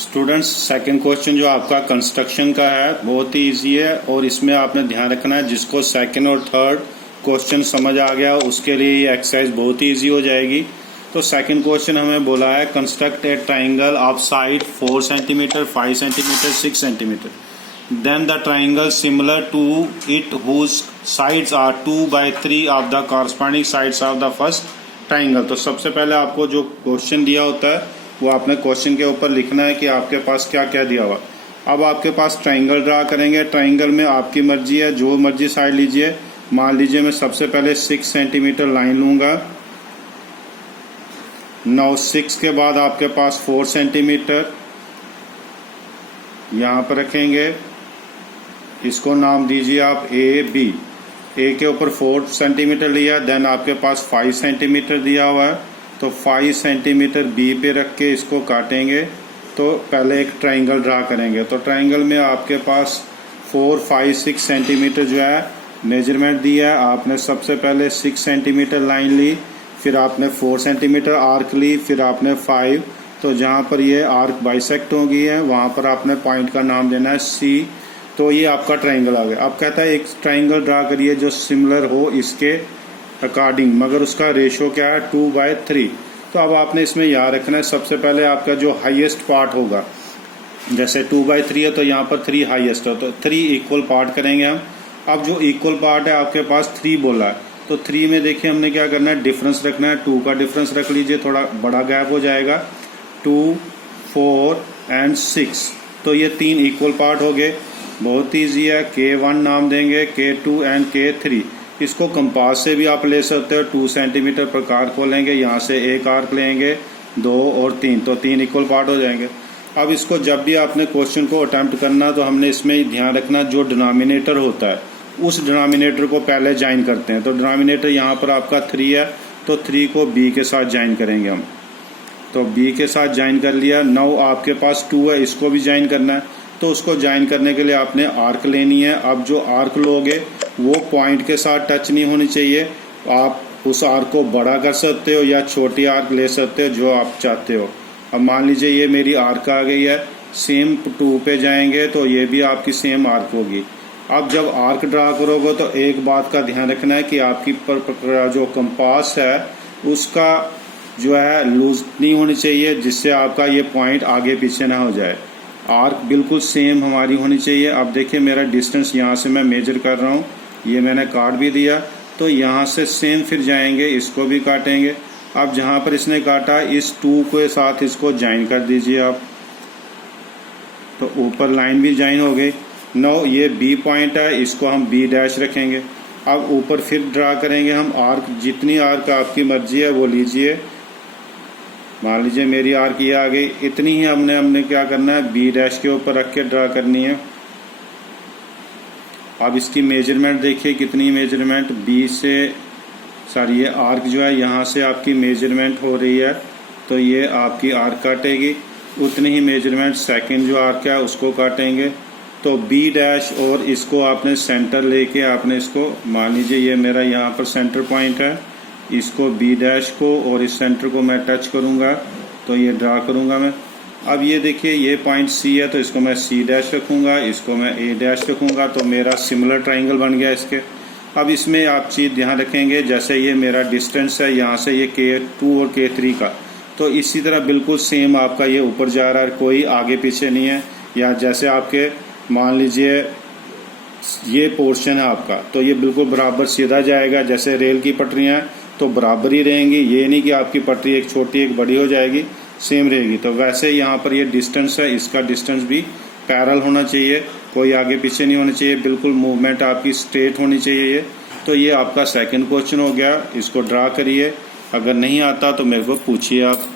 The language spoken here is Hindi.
स्टूडेंट्स, सेकंड क्वेश्चन जो आपका कंस्ट्रक्शन का है बहुत ही इजी है और इसमें आपने ध्यान रखना है। जिसको सेकंड और थर्ड क्वेश्चन समझ आ गया उसके लिए ये एक्सरसाइज बहुत ही इजी हो जाएगी। तो सेकंड क्वेश्चन हमें बोला है construct a triangle of side 4 centimetre, 5 centimetre, 6 centimetre, then the triangle similar to it whose sides are 2/3 of the corresponding sides of the first triangle. तो सबसे पहले आपको जो क्वेश्चन दिया होता है वो आपने क्वेश्चन के ऊपर लिखना है कि आपके पास क्या क्या दिया हुआ। अब आपके पास ट्राइंगल ड्रा करेंगे। ट्राइंगल में आपकी मर्जी है, जो मर्जी साइड लीजिए। मान लीजिए मैं सबसे पहले 6 सेंटीमीटर लाइन लूंगा। 6 के बाद आपके पास 4 सेंटीमीटर यहाँ पर रखेंगे। इसको नाम दीजिए आप ए बी। ए के ऊपर 4 सेंटीमीटर लिया, देन आपके पास 5 सेंटीमीटर दिया हुआ है तो 5 सेंटीमीटर बी पे रख के इसको काटेंगे। तो पहले एक ट्राइंगल ड्रा करेंगे। तो ट्राइंगल में आपके पास 4, 5, 6 सेंटीमीटर जो है मेजरमेंट दिया है। आपने सबसे पहले 6 सेंटीमीटर लाइन ली, फिर आपने 4 सेंटीमीटर आर्क ली, फिर आपने 5। तो जहाँ पर ये आर्क बाइसेक्ट हो गई है वहाँ पर आपने पॉइंट का नाम देना है सी। तो ये आपका ट्राइंगल आ गया। अब कहता है एक ट्राइंगल ड्रा करिए जो सिमिलर हो इसके अकॉर्डिंग, मगर उसका रेशो क्या है 2/3। तो अब आपने इसमें याद रखना है सबसे पहले आपका जो हाईएस्ट पार्ट होगा, जैसे 2/3 है तो यहाँ पर 3 हाईएस्ट है तो 3 इक्वल पार्ट करेंगे हम। अब जो इक्वल पार्ट है आपके पास 3 बोला है तो 3 में देखिए हमने क्या करना है, डिफरेंस रखना है। 2 का डिफरेंस रख लीजिए, थोड़ा बड़ा गैप हो जाएगा। 2, 4 एंड 6 तो ये 3 इक्वल पार्ट हो गए। बहुत ईजी है। K1 नाम देंगे, K2 एंड K3। इसको कंपास से भी आप ले सकते हो। 2 सेंटीमीटर पर आर्क खोलेंगे, यहाँ से एक आर्क लेंगे, 2 और 3 तो 3 इक्वल पार्ट हो जाएंगे। अब इसको जब भी आपने क्वेश्चन को अटेम्प्ट करना तो हमने इसमें ध्यान रखना जो डिनोमिनेटर होता है उस डिनोमिनेटर को पहले ज्वाइन करते हैं। तो डिनोमिनेटर यहाँ पर आपका 3 है तो 3 को B के साथ ज्वाइन करेंगे हम। तो B के साथ ज्वाइन कर लिया। 9 आपके पास 2 है, इसको भी ज्वाइन करना है। तो उसको ज्वाइन करने के लिए आपने आर्क लेनी है। अब जो आर्क लोगे वो पॉइंट के साथ टच नहीं होनी चाहिए। आप उस आर्क को बड़ा कर सकते हो या छोटी आर्क ले सकते हो जो आप चाहते हो। अब मान लीजिए ये मेरी आर्क आ गई है, सेम 2 पे जाएंगे तो ये भी आपकी सेम आर्क होगी। अब जब आर्क ड्रा करोगे तो एक बात का ध्यान रखना है कि आपकी जो कंपास है उसका जो है लूज नहीं होनी चाहिए, जिससे आपका ये पॉइंट आगे पीछे ना हो जाए। आर्क बिल्कुल सेम हमारी होनी चाहिए। अब देखिए मेरा डिस्टेंस यहाँ से मैं मेजर कर रहा हूँ, ये मैंने काट भी दिया। तो यहाँ से सेम फिर जाएंगे, इसको भी काटेंगे। अब जहाँ पर इसने काटा इस 2 के साथ इसको ज्वाइन कर दीजिए आप। तो ऊपर लाइन भी ज्वाइन हो गई। 9 ये B पॉइंट है, इसको हम B' रखेंगे। अब ऊपर फिर ड्रा करेंगे हम आर्क। जितनी आर्क आपकी मर्जी है वो लीजिए। मान लीजिए मेरी आर्क ये आ गई, इतनी ही हमने क्या करना है B' के ऊपर रख के ड्रा करनी है। अब इसकी मेजरमेंट देखिए कितनी मेजरमेंट B से ये आर्क जो है यहाँ से आपकी मेजरमेंट हो रही है तो ये आपकी आर्क काटेगी। उतनी ही मेजरमेंट सेकंड जो आर्क है उसको काटेंगे। तो B' और इसको आपने सेंटर लेके आपने इसको मान लीजिए ये मेरा यहाँ पर सेंटर पॉइंट है, इसको B' को और इस सेंटर को मैं टच करूँगा तो ये ड्रा करूँगा मैं। अब ये देखिए ये पॉइंट C है तो इसको मैं C' रखूँगा, इसको मैं A' रखूँगा तो मेरा सिमिलर ट्राइंगल बन गया इसके। अब इसमें आप चीज़ ध्यान रखेंगे, जैसे ये मेरा डिस्टेंस है यहाँ से ये K2 और K3 का, तो इसी तरह बिल्कुल सेम आपका ये ऊपर जा रहा है, कोई आगे पीछे नहीं है। या जैसे आपके मान लीजिए ये पोर्शन है आपका तो ये बिल्कुल बराबर सीधा जाएगा। जैसे रेल की पटरियाँ हैं तो बराबर ही रहेंगी, ये नहीं कि आपकी पटरी एक छोटी एक बड़ी हो जाएगी, सेम रहेगी। तो वैसे यहाँ पर ये डिस्टेंस है, इसका डिस्टेंस भी पैरेलल होना चाहिए, कोई आगे पीछे नहीं होना चाहिए, बिल्कुल मूवमेंट आपकी स्ट्रेट होनी चाहिए ये। तो ये आपका सेकंड क्वेश्चन हो गया। इसको ड्रा करिए, अगर नहीं आता तो मेरे को पूछिए आप।